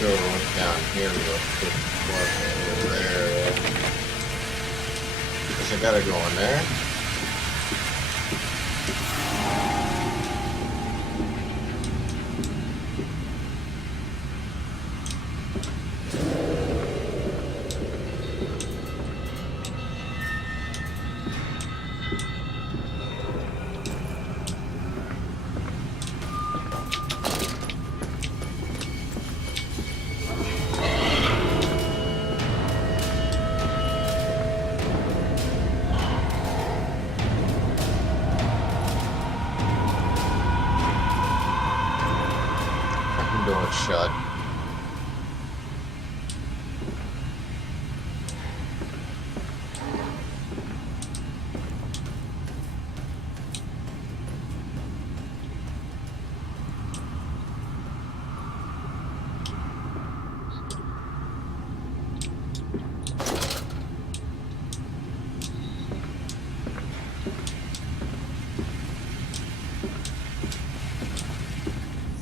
go down here real quick before there. Guess I gotta go in there. Door shut.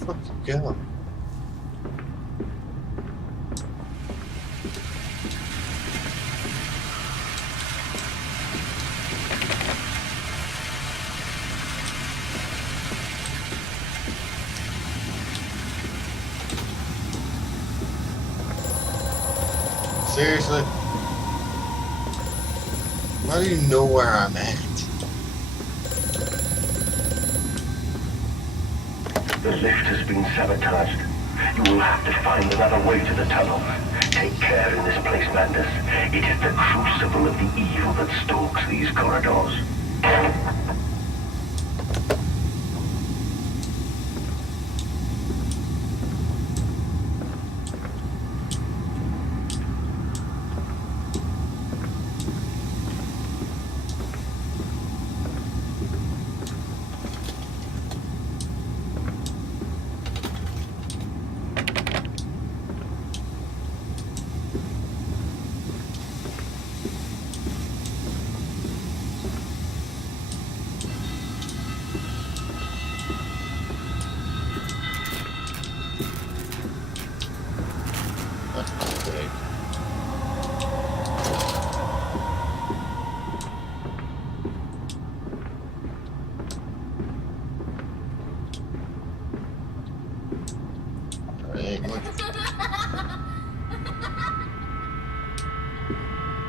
Fuck you go. Seriously? How do you know where I'm at? The lift has been sabotaged. You will have to find another way to the tunnel. Take care in this place, Mandus. It is the crucible of the evil that stalks these corridors.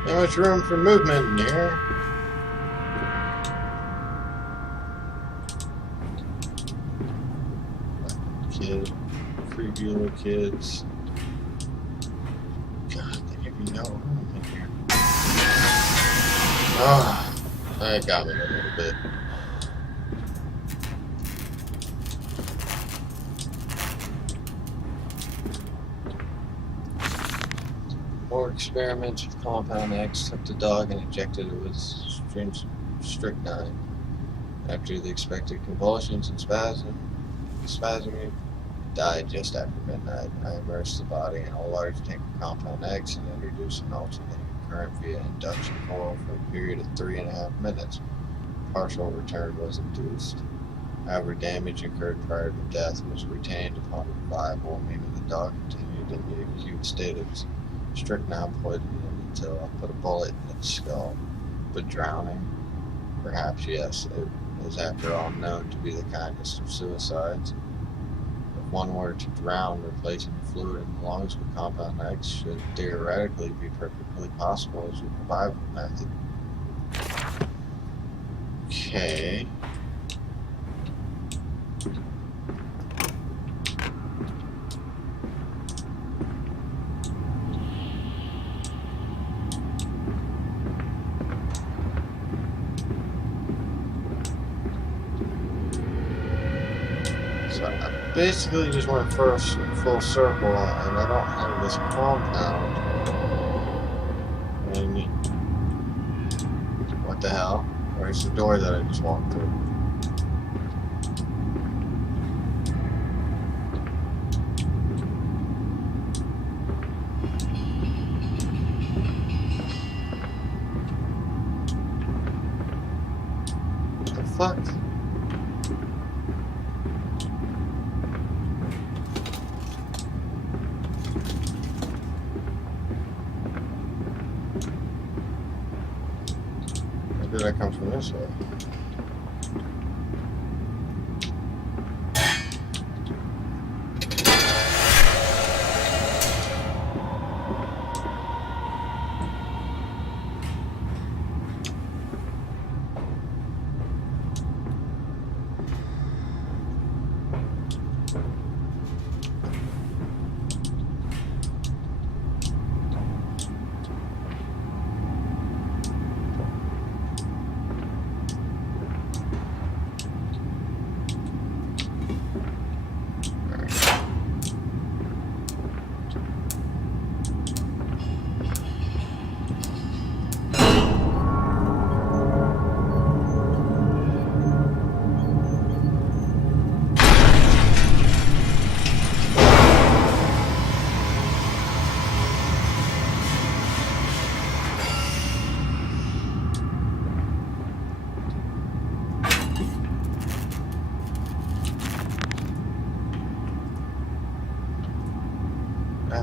Not much room for movement in here. Kid, creepy little kids. God, there be no room in here. Ah, that got me a little bit. More experiments with Compound X. Took the dog and injected it with strychnine. After the expected convulsions and spasming, died just after midnight. I immersed the body in a large tank of Compound X and introduced an alternating current via induction coil for a period of 3.5 minutes. Partial return was induced. However, damage incurred prior to death was retained upon revival, meaning the dog continued in the acute state of strychnine poisoning until I put a bullet in its skull. But drowning? Perhaps yes. It is, after all, known to be the kindest of suicides. If one were to drown, replacing the fluid in the lungs with Compound X should theoretically be perfectly possible as a revival method. Okay. So I basically just went first full circle, and I don't have this compound. And what the hell? Where's the door that I just walked through? What the fuck? did I come from this way?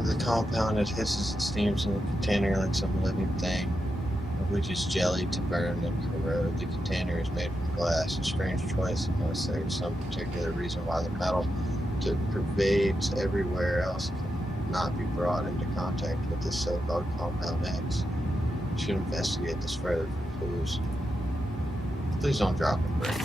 The compound, it hisses and steams in the container like some living thing, which is jelly to burn and corrode. The container is made from glass, a strange choice unless there is some particular reason why the metal that pervades everywhere else cannot be brought into contact with this so-called compound X. We should investigate this further for clues. Please don't drop a break.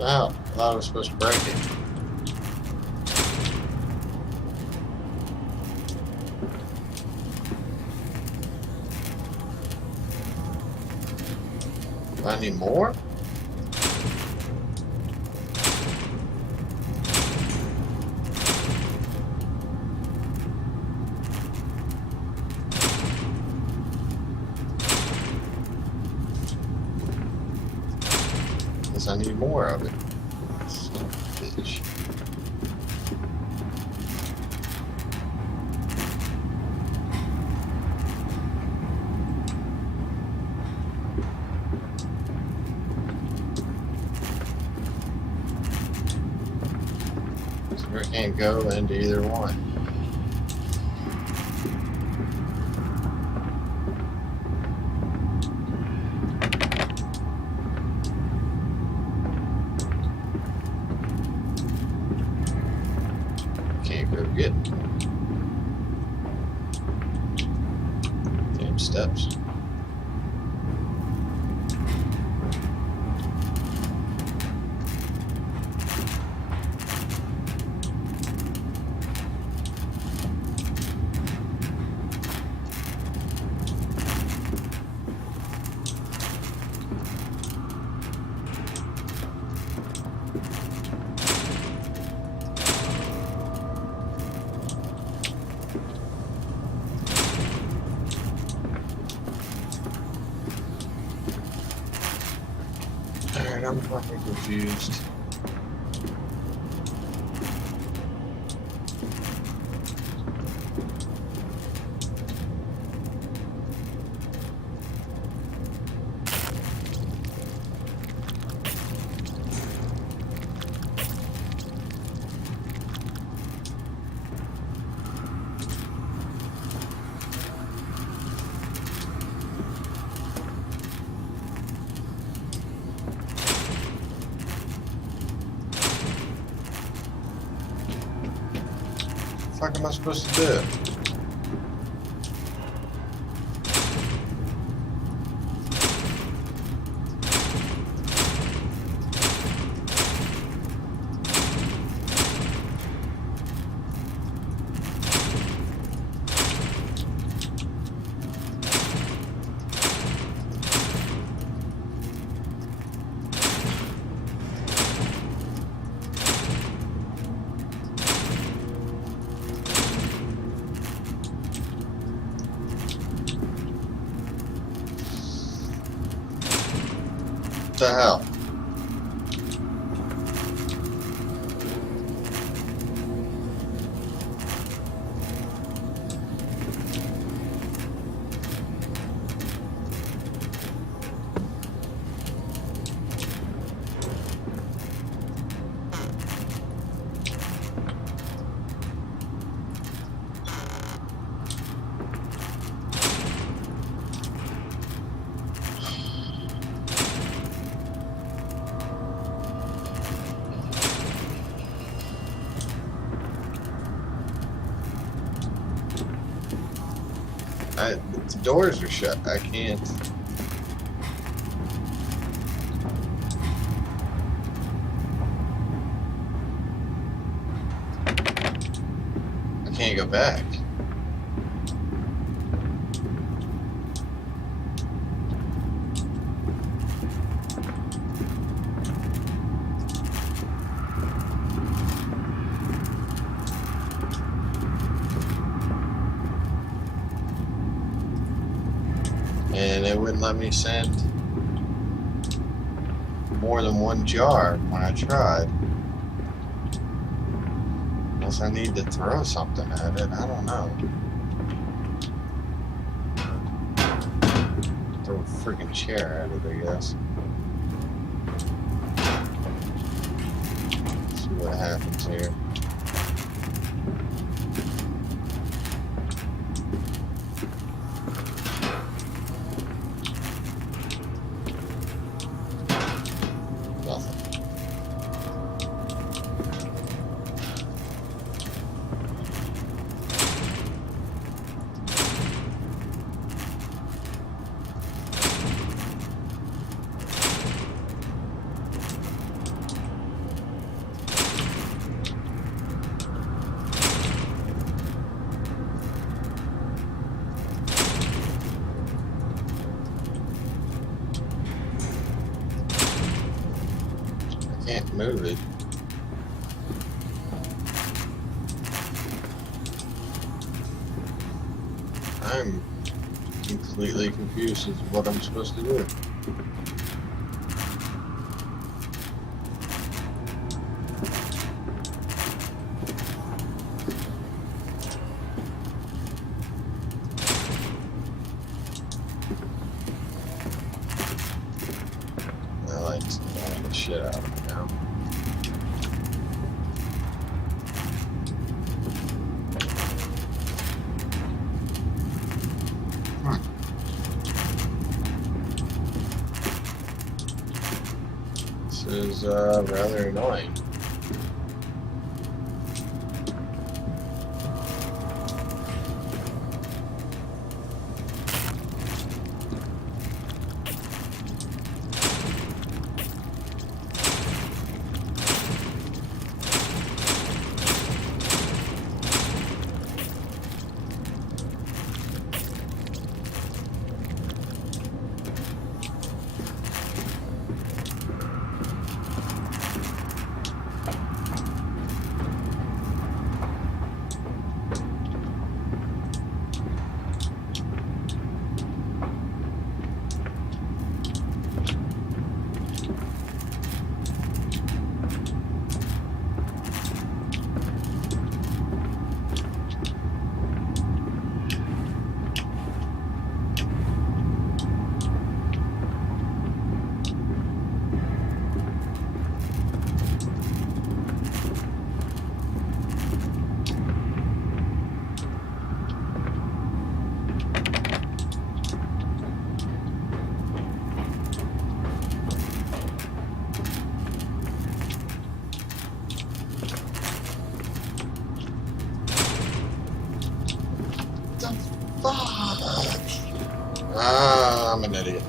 Wow, I thought I was supposed to break it. Do I need more? I need more of it. Son of a bitch. So I can't go into either one. Get damn steps. I'm fucking confused. What the fuck am I supposed to do? the hell? The doors are shut. I can't. I can't go back. And it wouldn't let me send more than one jar when I tried. Unless I need to throw something at it, I don't know. Throw a freaking chair at it, I guess. See what happens here. Can't move it. I'm completely confused as to what I'm supposed to do. I like the shit out of it now. This is rather annoying. Ah, I'm an idiot.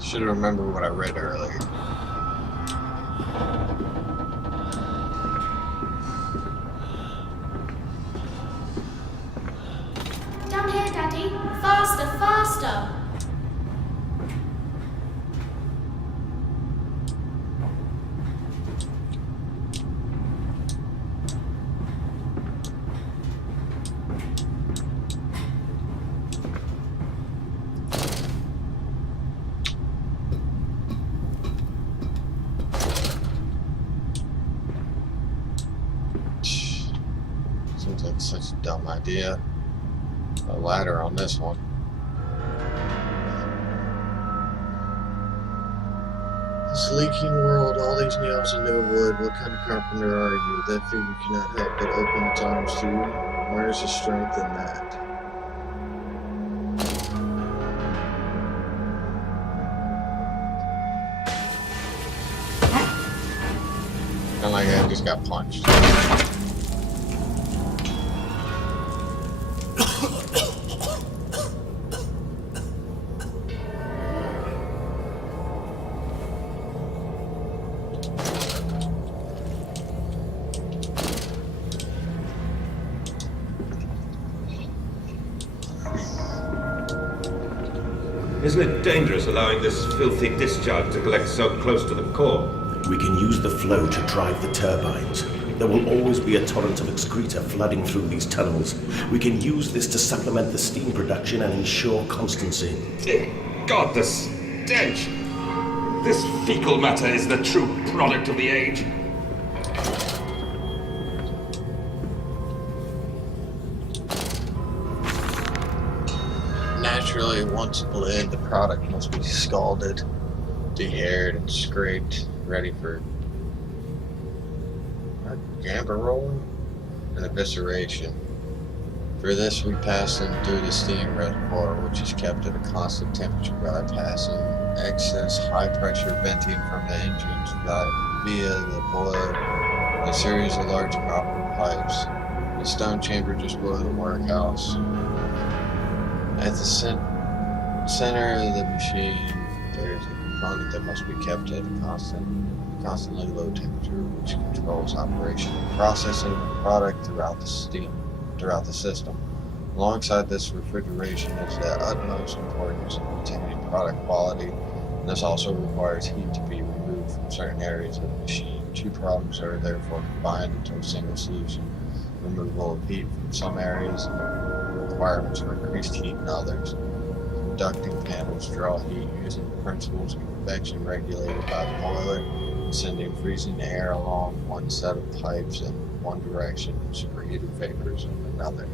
Should have remembered what I read earlier. Down here, Daddy. Faster! Master! Seems like such a dumb idea. A ladder on this one. This leaking world, all these nails and no wood. What kind of carpenter are you? That figure cannot help but open its arms to you. Where's the strength in that? Kinda like I just got punched. Isn't it dangerous allowing this filthy discharge to collect so close to the core? We can use the flow to drive the turbines. There will always be a torrent of excreta flooding through these tunnels. We can use this to supplement the steam production and ensure constancy. God, the stench! This fecal matter is the true product of the age. Naturally, once bled, the product must be scalded, de-aired, and scraped, ready for gamma rolling and evisceration. For this, we pass them through the steam reservoir, which is kept at a constant temperature by passing excess high-pressure venting from the engines via the boiler, a series of large copper pipes. The stone chamber just below the workhouse. At the center of the machine, there is a component that must be kept at a constantly low temperature, which controls operation and processing of the product throughout the system. Alongside this, refrigeration is the utmost importance in maintaining product quality, and this also requires heat to be removed from certain areas of the machine. Two problems are therefore combined into a single solution: removal of heat from some areas and requirements for increased heat in others. Conducting panels draw heat using the principles of convection regulated by the boiler, sending freezing air along one set of pipes in one direction and superheated vapors in another.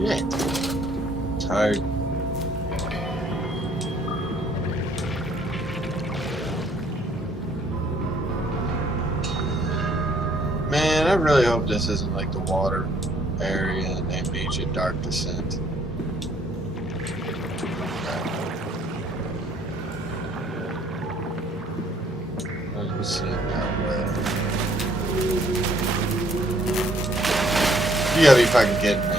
Shit. Tired. Man, I really hope this isn't like the water area in Amnesia Dark Descent. Let's see it that way. You gotta be fucking kidding me.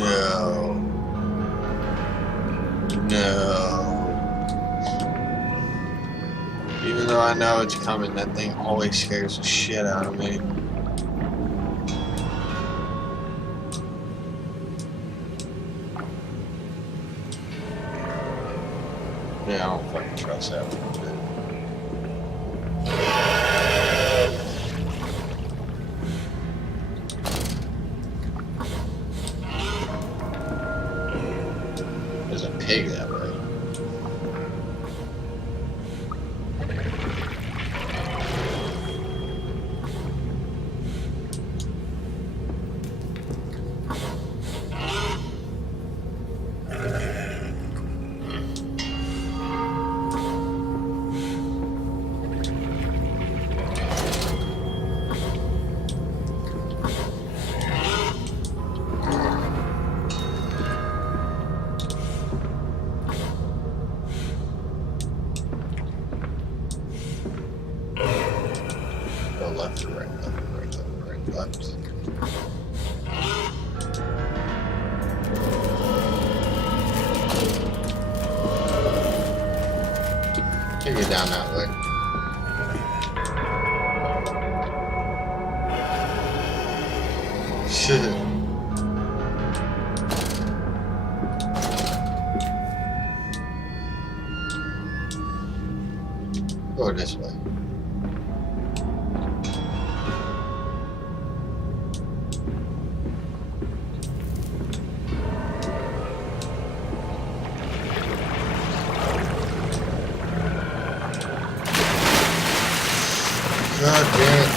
No. Even though I know it's coming, that thing always scares the shit out of me. Yeah, I don't fucking trust that one bit. There's a pig that way. Get down that way. Shit. Go this way. God damn it.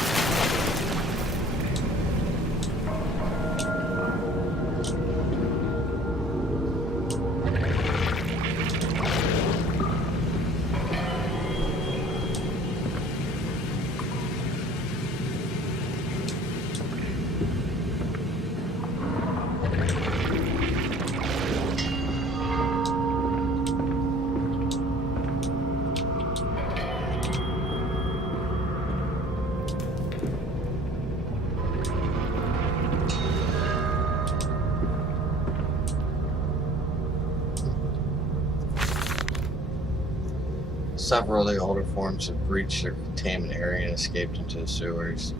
Several of the older forms have breached their containment area and escaped into the sewers.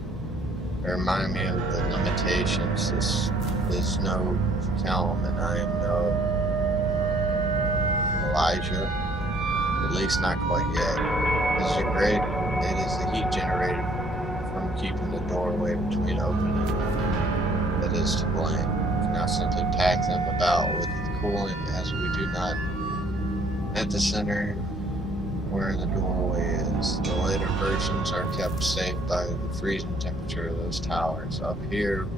They remind me of the limitations. This is no Callum, and I am no Elijah. At least not quite yet. It is the heat generated from keeping the doorway between opening that is to blame. We cannot simply pack them about with coolant, as we do not at the center where the doorway is. The later versions are kept safe by the freezing temperature of those towers. Up here,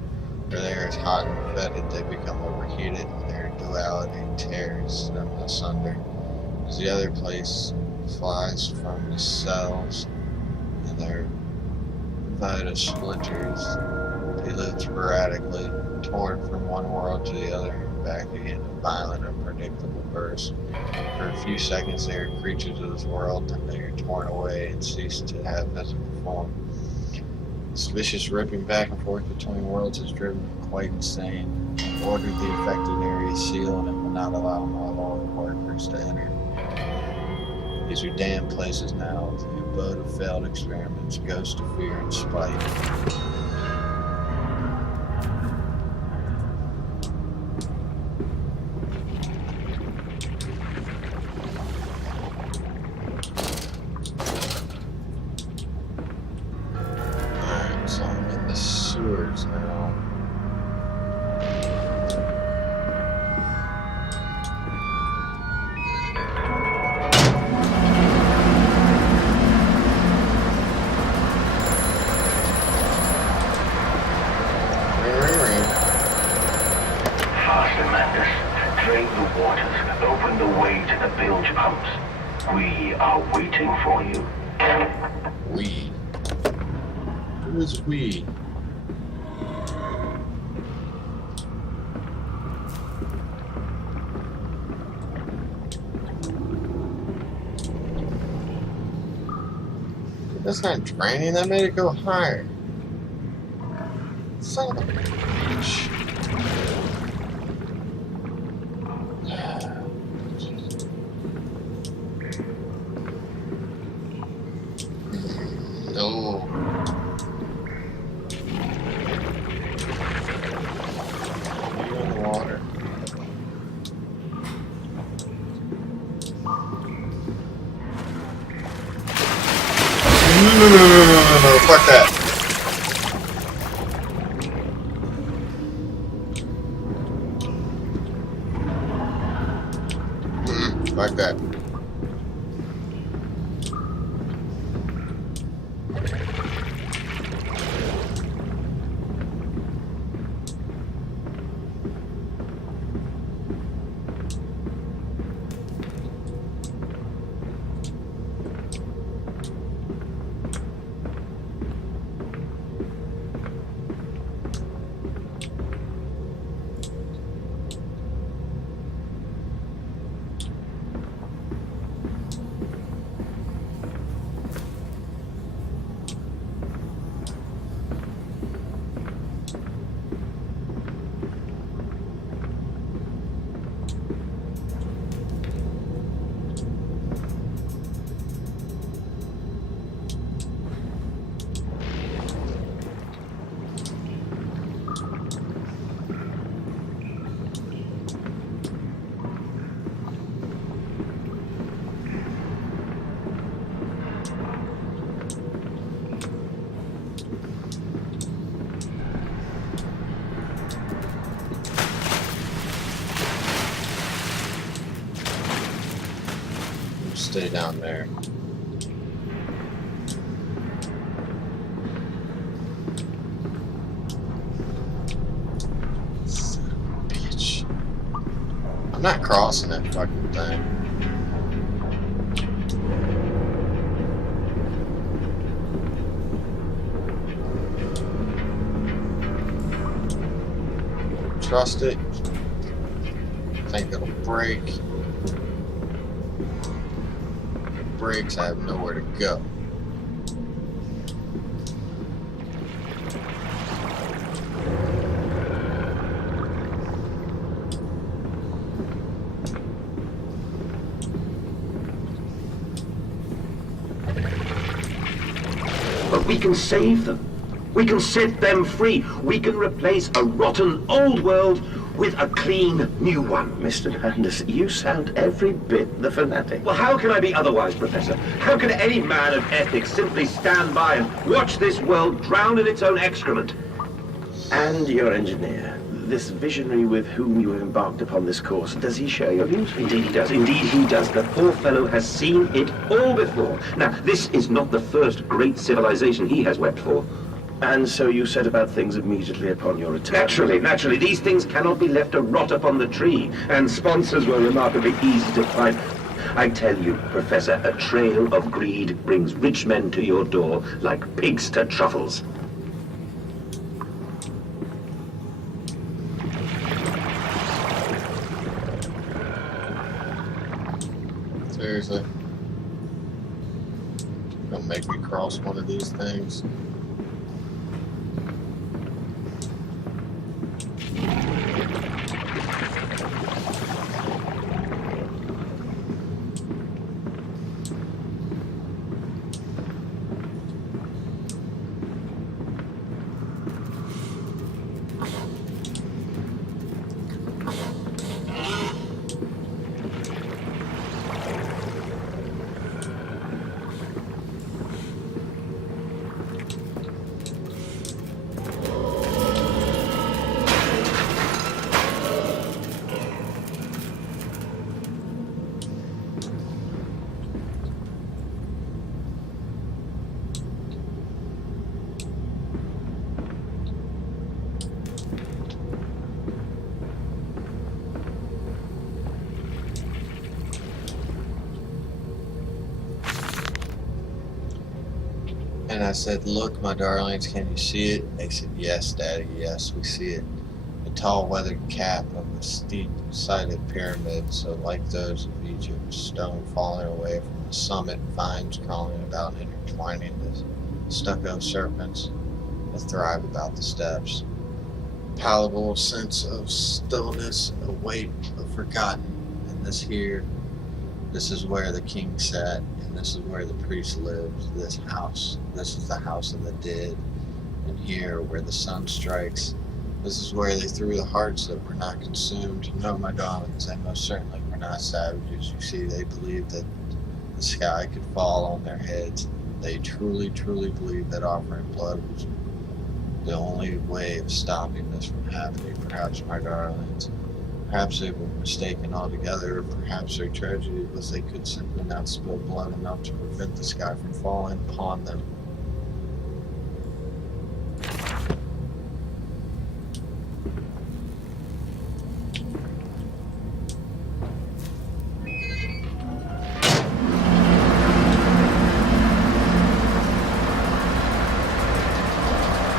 where they are hot and fetid, they become overheated and their duality tears them asunder. As the other place flies from the cells and their vita splinters, they live sporadically, torn from one world to the other and back again in violent, unpredictable bursts. For a few seconds they are creatures of this world, then they are torn away and cease to have physical form. This vicious ripping back and forth between worlds has driven them quite insane. I've ordered the affected area sealed and will not allow my loyal workers to enter. These are damned places now, the abode of failed experiments, ghosts of fear and spite. So I'm in the sewers now. Faster, Mandus. Drain the waters. Open the way to the bilge pumps. We are waiting for you. We. Who is we? That's not draining, that made it go higher. Son of a bitch. No. You're in the water. No, fuck that. Fuck that. stay down there. Bitch. I'm not crossing that fucking thing. Trust it. Think it'll break. If it breaks, I have nowhere to go. But we can save them. We can set them free. We can replace a rotten old world with a clean new one. Mr. Landis, you sound every bit the fanatic. Well, how can I be otherwise, Professor? How can any man of ethics simply stand by and watch this world drown in its own excrement? And your engineer, this visionary with whom you have embarked upon this course, does he share your views? Indeed he does. Indeed he does. The poor fellow has seen it all before. Now, this is not the first great civilization he has wept for. And so you set about things immediately upon your return? Naturally. These things cannot be left to rot upon the tree, and sponsors were remarkably easy to find. I tell you, Professor, a trail of greed brings rich men to your door like pigs to truffles. Seriously. Gonna make me cross one of these things. And I said, "Look, my darlings, can you see it?" They said, "Yes, Daddy, yes, we see it. The tall weathered cap of a steep-sided pyramid, so like those of Egypt, stone falling away from the summit, vines crawling about and intertwining the stucco serpents that thrive about the steps. Palatable sense of stillness, a weight of forgotten, and this is where the king sat, and this is where the priest lived, this is the house of the dead, and here, where the sun strikes, this is where they threw the hearts that were not consumed. No, my darlings, they most certainly were not savages. You see, they believed that the sky could fall on their heads. They truly believed that offering blood was the only way of stopping this from happening. Perhaps, my darlings, perhaps they were mistaken altogether, or perhaps their tragedy was they could simply not spill blood enough to prevent the sky from falling upon them.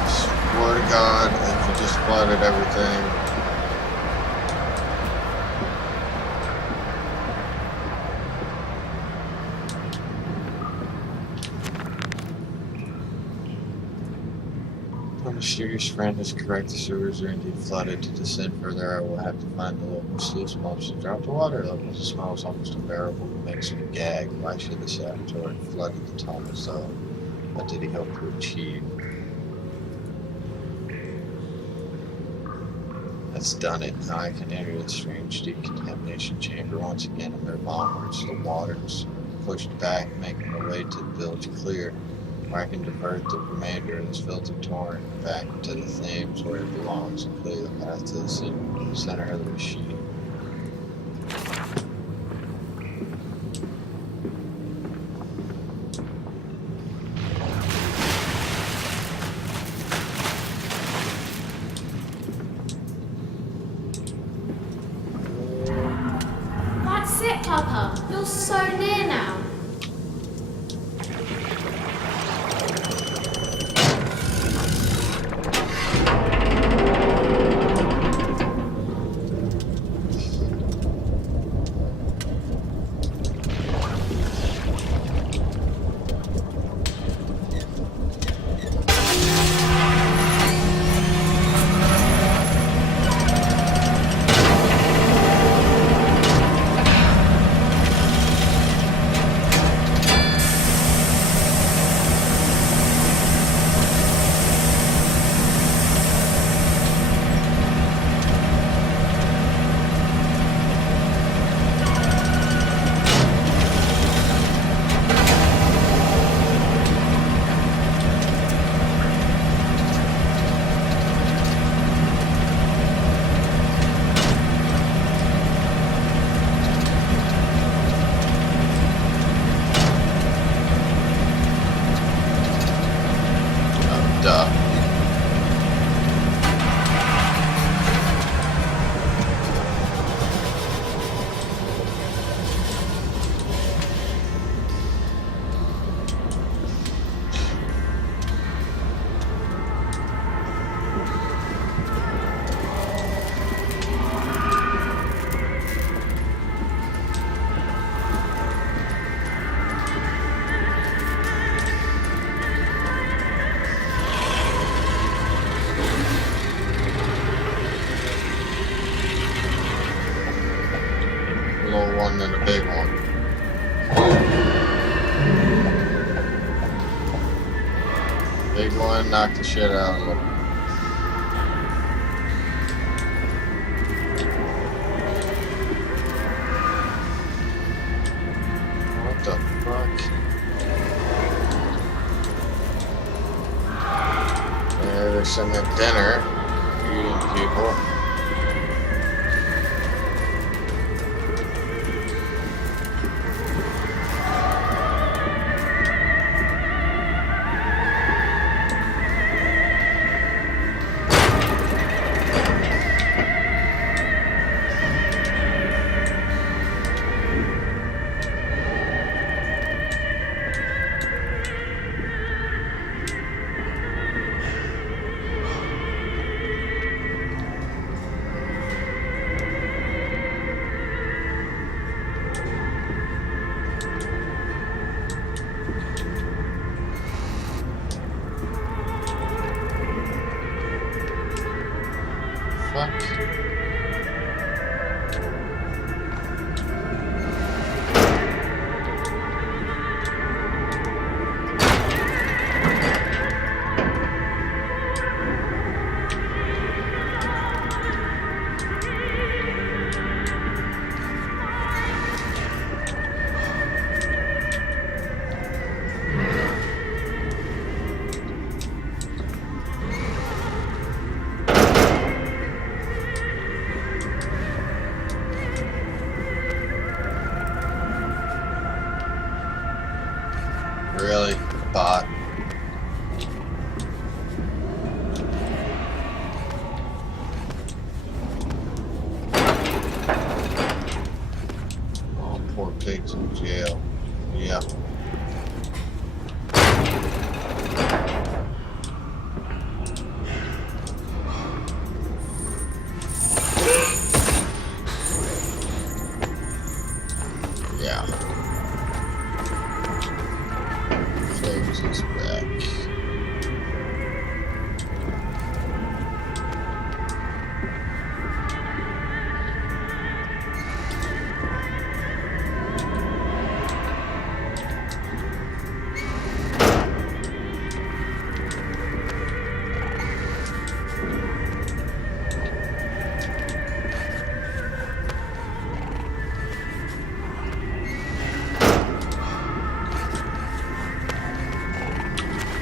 Swear to God, if you just flooded everything. My mysterious friend is correct. The sewers are indeed flooded. To descend further, I will have to find the local sluice pumps to drop the water levels. The smell is almost unbearable. It makes me gag. Why should the saboteur have flooded the tunnels, though? What did he hope to achieve? That's done it. Now I can enter the strange decontamination chamber once again and move onwards. The waters pushed back, making the way to the village clear, where I can divert the remainder of this filthy torrent back to the Thames where it belongs and clear the path to the center of the machine. it, Papa. You're so near now. One and a big one. Big one knocked the shit out of him. What the fuck? They're sending dinner, feeding people. Really? Bot. Oh, poor pig's in jail. Yeah. Yeah. Flames is back.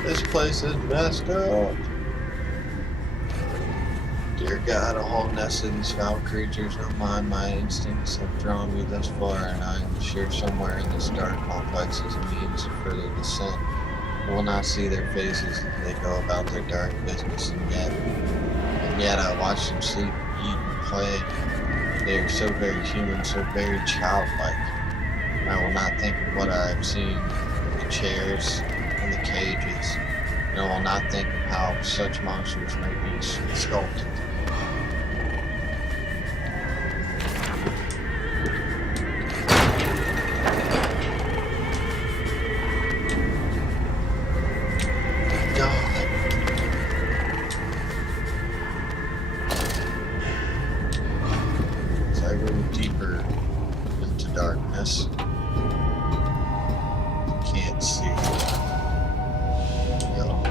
This place is messed up. Dear God, a whole nest of these foul creatures, no mind my instincts have drawn me thus far, and I am sure somewhere in this dark complex is a means of further descent. I will not see their faces as they go about their dark business, and yet I watch them sleep, eat, and play. They are so very human, so very childlike. I will not think of what I have seen, the chairs and the cages, and I will not think of how such monsters may be sculpted. As I go deeper into darkness, can't see. Go.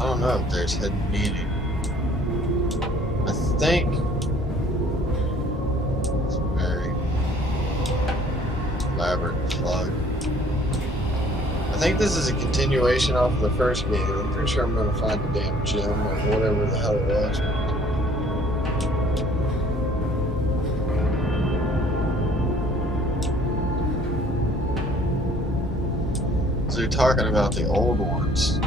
I don't know if there's hidden meaning. I think it's a very elaborate plug. I think this is a continuation off of the first game. I'm pretty sure I'm gonna find the damn gem or whatever the hell it was. So you're talking about the old ones.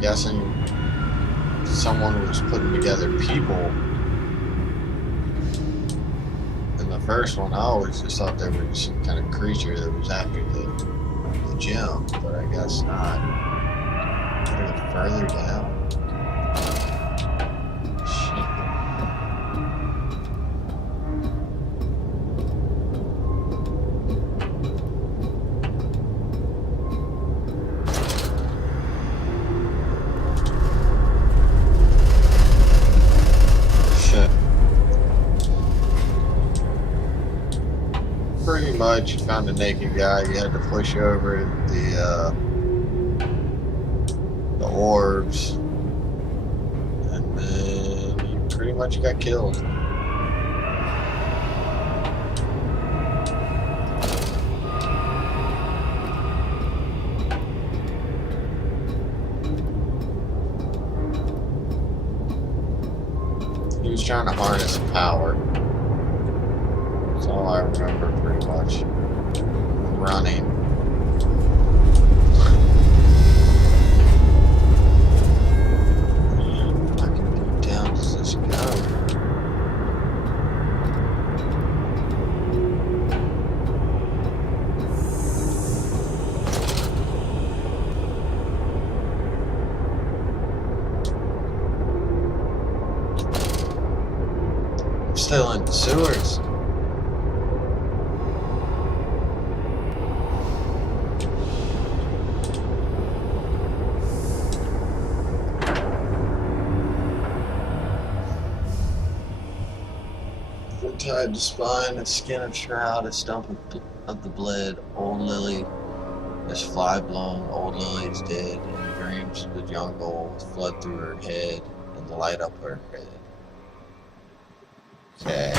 Guessing someone was putting together people. In the first one, I always just thought there was some kind of creature that was after the gem, but I guess not. A little further down. Pretty much, you found a naked guy. You had to push over the orbs, and then you pretty much got killed. He was trying to harness power. That's all I remember, pretty much. Running. Fucking deep down does this go? I'm still in the sewers. Tied to spine, a skin of shroud, a stump of the bled. Old Lily is fly blown. Old Lily is dead. And dreams of the jungle flood through her head and light up her head. Okay.